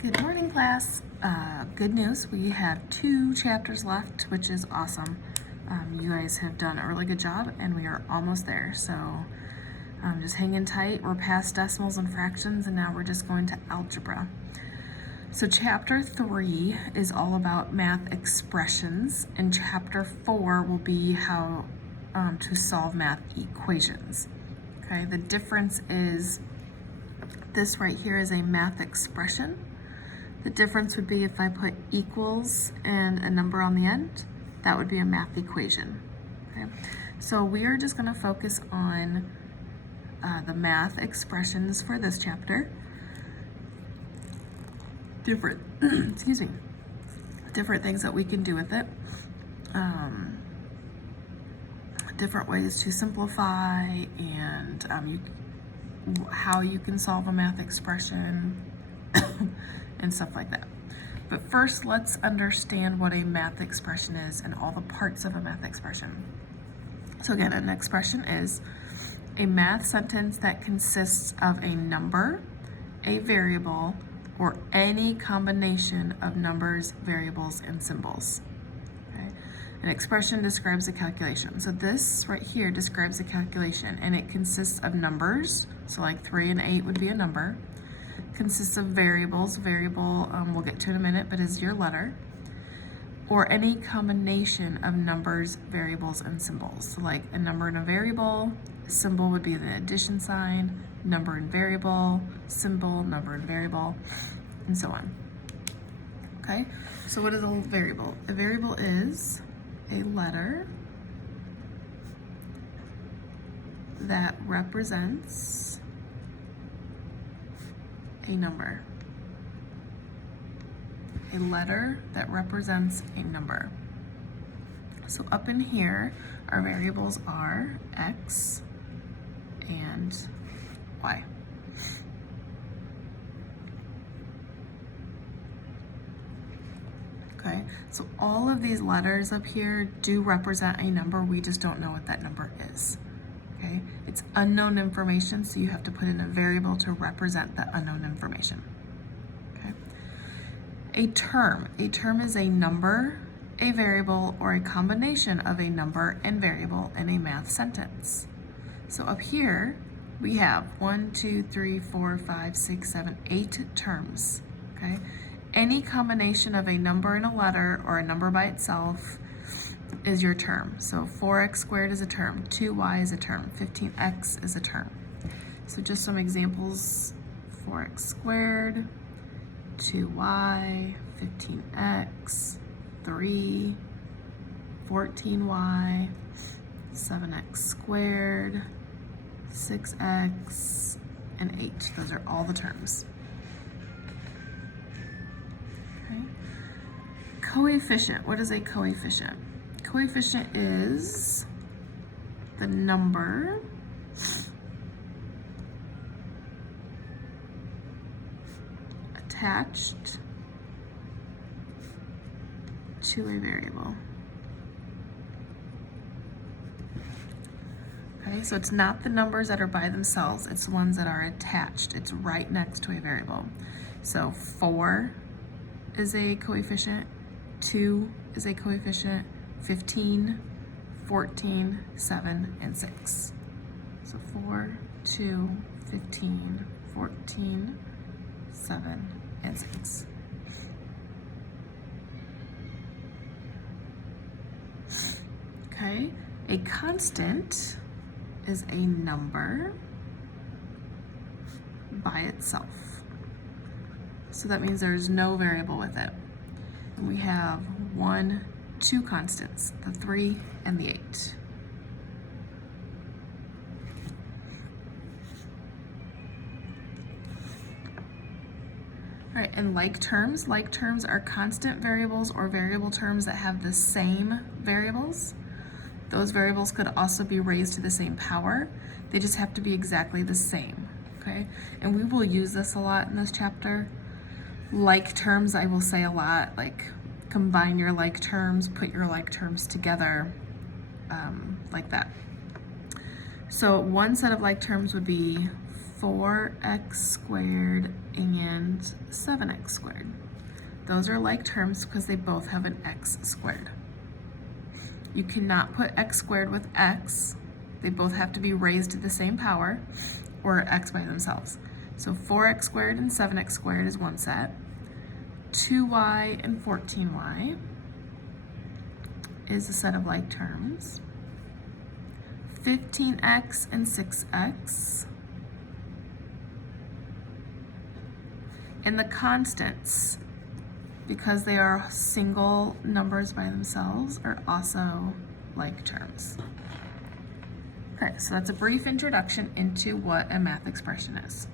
Good morning, class. Good news, we have 2 chapters left, which is awesome. You guys have done a really good job and we are almost there. So just hanging tight. We're past decimals and fractions and now we're just going to algebra. So chapter 3 is all about math expressions and chapter 4 will be how to solve math equations. Okay, the difference is this right here is a math expression. The difference would be if I put equals and a number on the end, that would be a math equation. Okay, so we are just going to focus on the math expressions for this chapter. Different, excuse me, different things that we can do with it. Different ways to simplify and how you can solve a math expression and stuff like that. But first, let's understand what a math expression is and all the parts of a math expression. So again, an expression is a math sentence that consists of a number, a variable, or any combination of numbers, variables, and symbols. Okay? An expression describes a calculation. So this right here describes a calculation, and it consists of numbers. So like 3 and 8 would be a number. Consists of variables. Variable, we'll get to in a minute, but is your letter. Or any combination of numbers, variables, and symbols. So like a number and a variable, a symbol would be the addition sign, number and variable, symbol, number and variable, and so on. Okay, so what is a variable? A variable is a letter that represents a number. A letter that represents a number. So up in here, our variables are x and y. Okay, so all of these letters up here do represent a number, we just don't know what that number is. Okay, it's unknown information, so you have to put in a variable to represent that unknown information. Okay, a term is a number, a variable, or a combination of a number and variable in a math sentence. So up here, we have 1, 2, 3, 4, 5, 6, 7, 8 terms, okay? Any combination of a number and a letter or a number by itself is your term. So 4x squared is a term, 2y is a term, 15x is a term. So just some examples, 4x squared, 2y, 15x, 3, 14y, 7x squared, 6x, and 8. Those are all the terms. Okay. Coefficient. What is a coefficient? Coefficient is the number attached to a variable. Okay, so it's not the numbers that are by themselves, it's the ones that are attached. It's right next to a variable. So 4 is a coefficient, 2 is a coefficient, 15, 14, 7, and 6. So 4, 2, 15, 14, 7, and 6. Okay, a constant is a number by itself. So that means there's no variable with it. And we have 2 constants, the 3 and the 8. All right, and like terms are constant variables or variable terms that have the same variables. Those variables could also be raised to the same power. They just have to be exactly the same, okay? And we will use this a lot in this chapter. Like terms, I will say a lot, like combine your like terms, put your like terms together, like that. So one set of like terms would be 4x squared and 7x squared. Those are like terms because they both have an x squared. You cannot put x squared with x. They both have to be raised to the same power, or x by themselves. So 4x squared and 7x squared is one set. 2y and 14y is a set of like terms. 15x and 6x. And the constants, because they are single numbers by themselves, are also like terms. Okay, so that's a brief introduction into what a math expression is.